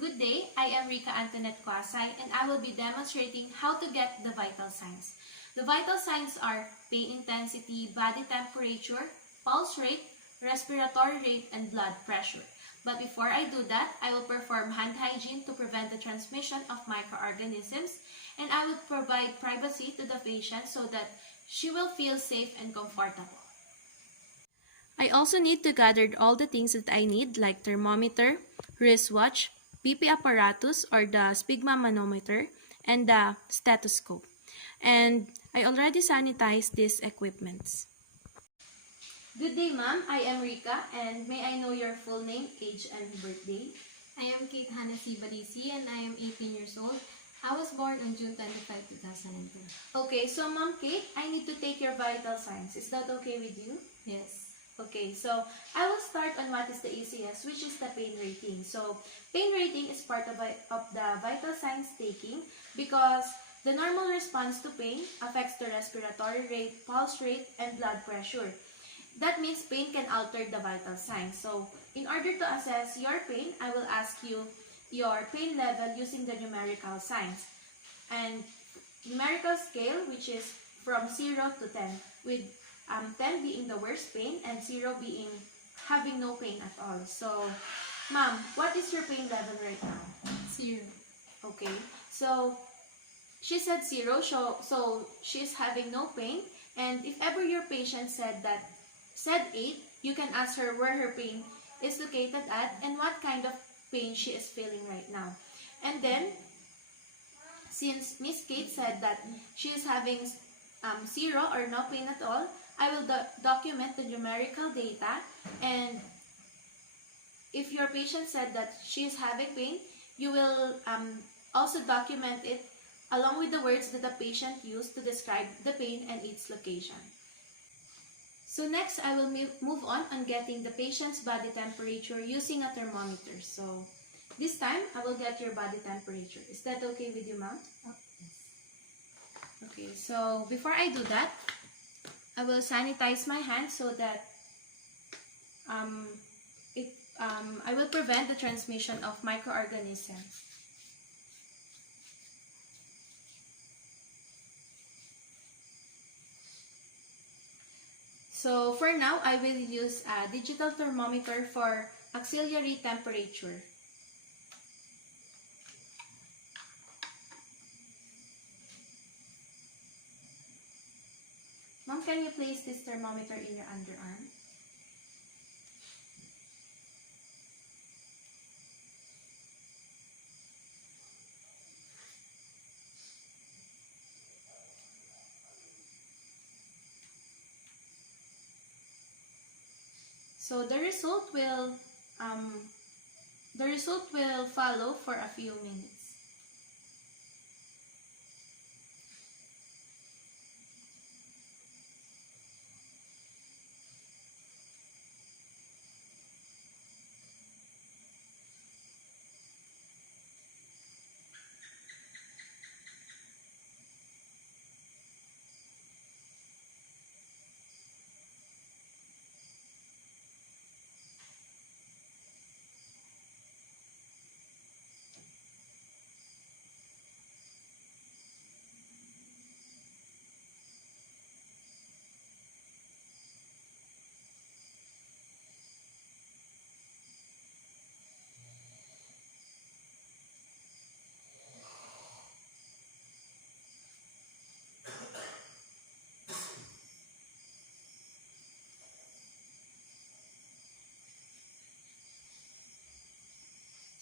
Good day, I am Rika Antoinette Kwasay and I will be demonstrating how to get the vital signs. The vital signs are pain intensity, body temperature, pulse rate, respiratory rate, and blood pressure. But before I do that, I will perform hand hygiene to prevent the transmission of microorganisms, and I will provide privacy to the patient so that she will feel safe and comfortable. I also need to gather all the things that I need like thermometer, wristwatch, BP apparatus or the sphygmomanometer, and the stethoscope. And I already sanitized these equipments. Good day, ma'am. I am Rika, and may I know your full name, age, and birthday? I am Kate Hanesi Balisi and I am 18 years old. I was born on June 25, 2002. Okay, so ma'am Kate, I need to take your vital signs. Is that okay with you? Yes. Okay, so I will start on what is the easiest, which is the pain rating. So pain rating is part of the vital signs taking because the normal response to pain affects the respiratory rate, pulse rate, and blood pressure. That means pain can alter the vital signs. So in order to assess your pain, I will ask you your pain level using the numerical signs. And numerical scale, which is from 0 to 10, with 10 being the worst pain and 0 being having no pain at all. So, ma'am, what is your pain level right now? 0. Okay, so she said 0, so she's having no pain. And if ever your patient said 8, you can ask her where her pain is located at and what kind of pain she is feeling right now. And then, since Miss Kate said that she is having 0 or no pain at all, I will document the numerical data, and if your patient said that she is having pain, you will also document it along with the words that the patient used to describe the pain and its location. So next, I will move on getting the patient's body temperature using a thermometer. So this time, I will get your body temperature. Is that okay with you, ma'am? Okay, so before I do that, I will sanitize my hands so that I will prevent the transmission of microorganisms. So for now, I will use a digital thermometer for auxiliary temperature. Ma'am, can you place this thermometer in your underarm? So the result will follow for a few minutes.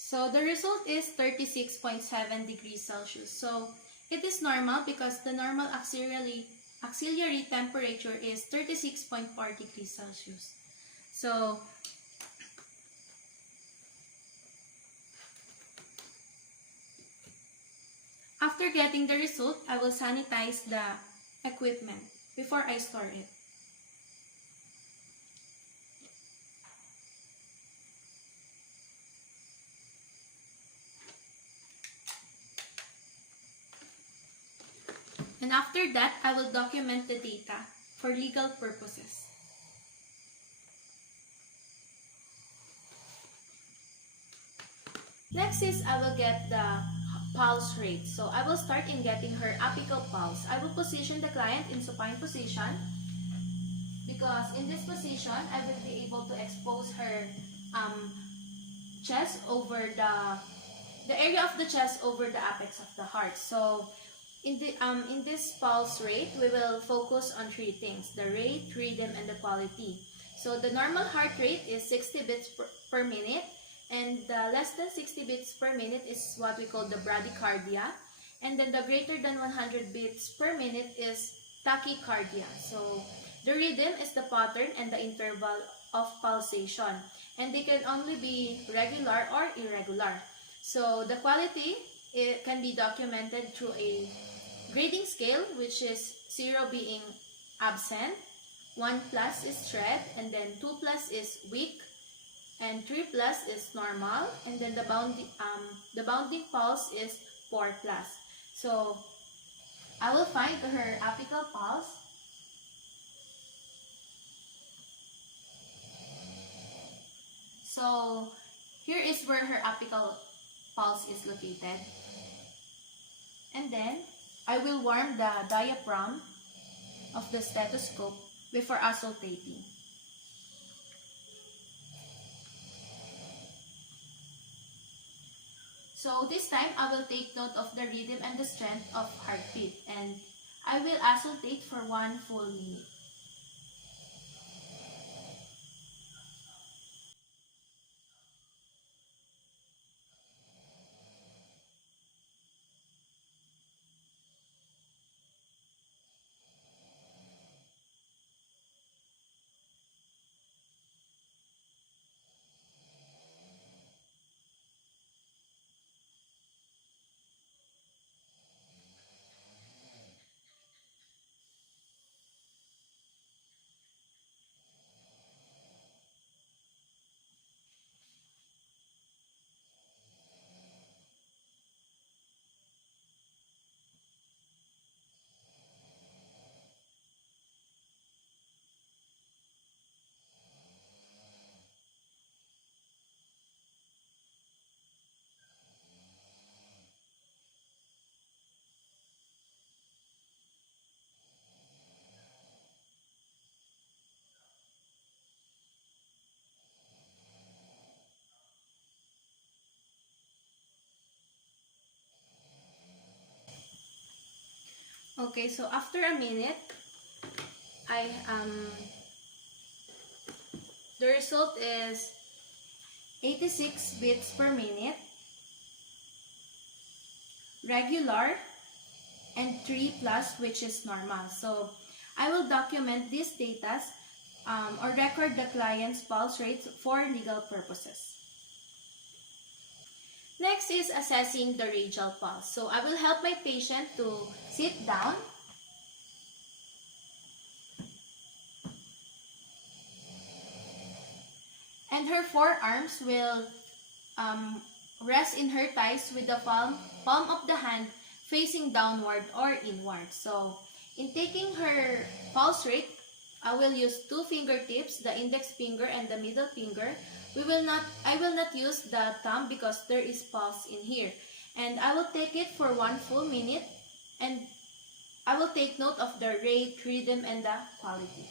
So the result is 36.7 degrees Celsius. So it is normal because the normal auxiliary temperature is 36.4 degrees Celsius. So after getting the result, I will sanitize the equipment before I store it. And after that, I will document the data for legal purposes. Next is I will get the pulse rate. So I will start in getting her apical pulse. I will position the client in supine position because in this position I will be able to expose her chest over the area of the chest over the apex of the heart. So in this pulse rate, we will focus on three things: the rate, rhythm, and the quality. So the normal heart rate is 60 beats per minute, and the less than 60 beats per minute is what we call the bradycardia. And then the greater than 100 beats per minute is tachycardia. So the rhythm is the pattern and the interval of pulsation, and they can only be regular or irregular. So the quality, it can be documented through a grading scale, which is 0 being absent, 1 plus is shred, and then 2 plus is weak, and 3 plus is normal, and then the bounding pulse is 4 plus. So I will find her apical pulse. So here is where her apical pulse is located. And then I will warm the diaphragm of the stethoscope before auscultating. So this time I will take note of the rhythm and the strength of heartbeat, and I will auscultate for 1 full minute. Okay, so after a minute, I the result is 86 beats per minute, regular, and 3 plus, which is normal. So I will document these data or record the client's pulse rates for legal purposes. Next is assessing the radial pulse. So I will help my patient to sit down. And her forearms will rest in her thighs with the palm of the hand facing downward or inward. So in taking her pulse rate, I will use 2 fingertips, the index finger and the middle finger. I will not use the thumb because there is pulse in here. And I will take it for 1 full minute, and I will take note of the rate, rhythm, and the quality.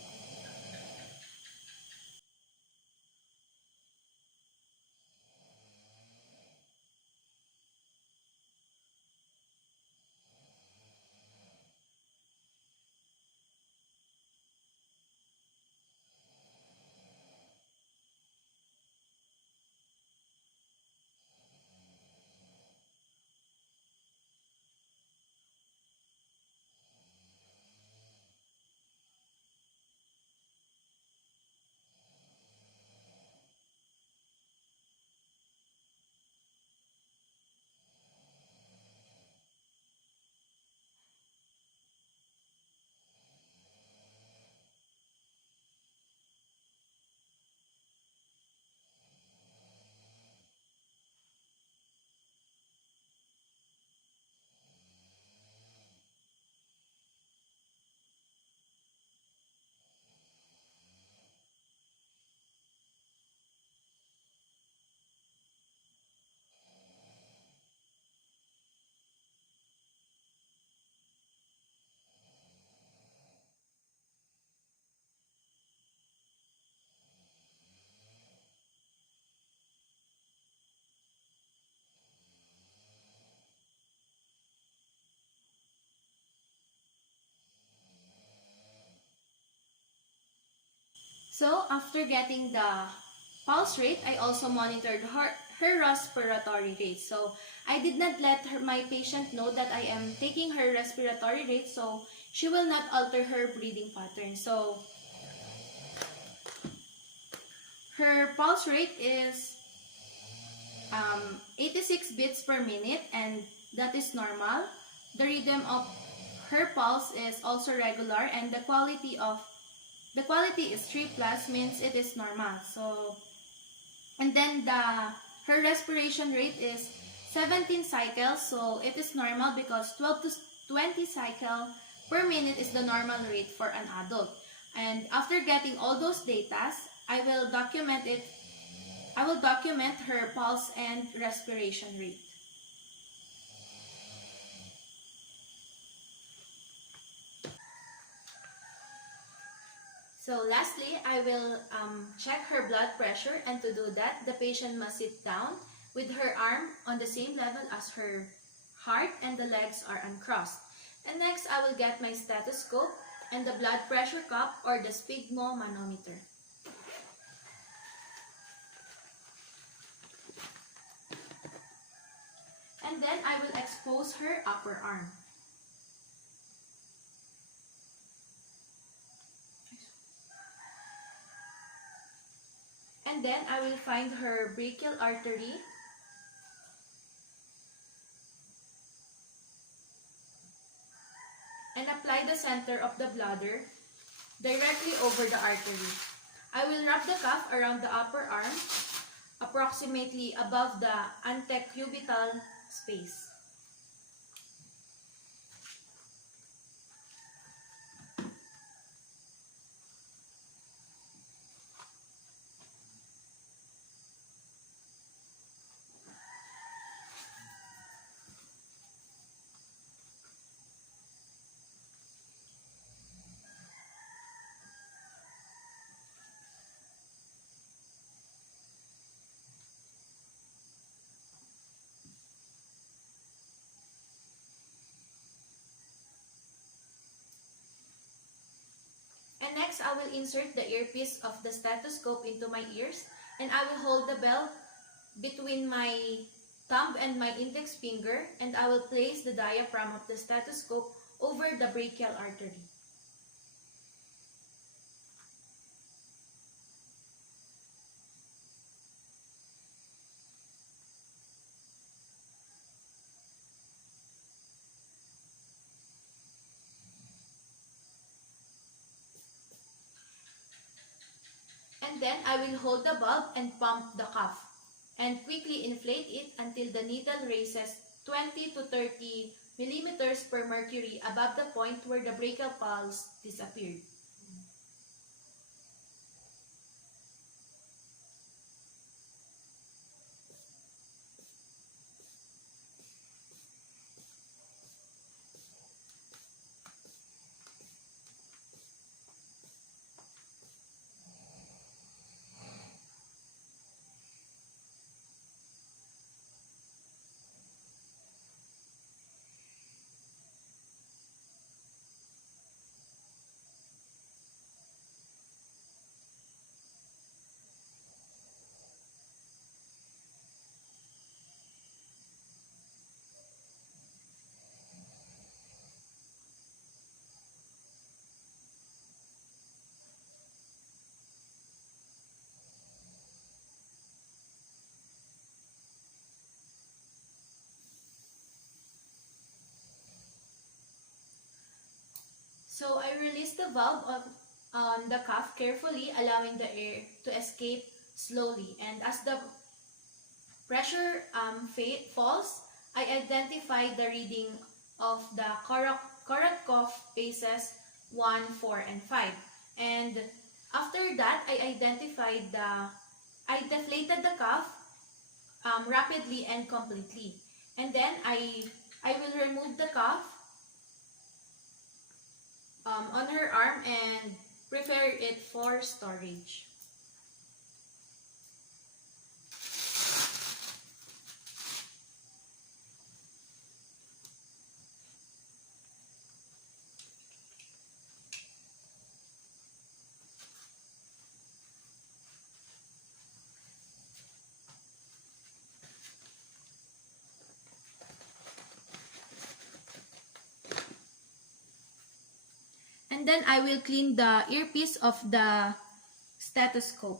So after getting the pulse rate, I also monitored her respiratory rate. So I did not let my patient know that I am taking her respiratory rate, so she will not alter her breathing pattern. So her pulse rate is 86 beats per minute, and that is normal. The rhythm of her pulse is also regular, and the quality is 3 plus, means it is normal. So, and then her respiration rate is 17 cycles, so it is normal because 12 to 20 cycle per minute is the normal rate for an adult. And after getting all those data, I will document her pulse and respiration rate. So lastly, I will check her blood pressure, and to do that, the patient must sit down with her arm on the same level as her heart and the legs are uncrossed. And next, I will get my stethoscope and the blood pressure cup or the sphygmomanometer. And then I will expose her upper arm. And then I will find her brachial artery and apply the center of the bladder directly over the artery. I will wrap the cuff around the upper arm, approximately above the antecubital space. And next, I will insert the earpiece of the stethoscope into my ears, and I will hold the bell between my thumb and my index finger, and I will place the diaphragm of the stethoscope over the brachial artery. And then I will hold the bulb and pump the cuff and quickly inflate it until the needle raises 20 to 30 millimeters per mercury above the point where the brachial pulse disappeared. So I release the valve on the cuff carefully, allowing the air to escape slowly. And as the pressure falls, I identify the reading of the Korotkov phases 1, 4, and 5. And after that, I deflated the cuff rapidly and completely. And then I will remove the cuff on her arm and prepare it for storage. And then I will clean the earpiece of the stethoscope.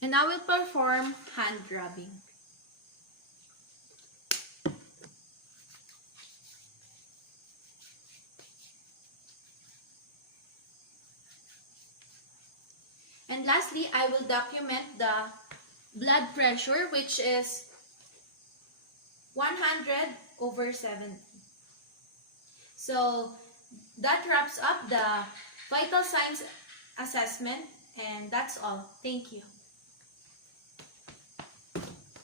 And I will perform hand rubbing. And lastly, I will document the blood pressure, which is 100/70. So that wraps up the vital signs assessment, and that's all. Thank you.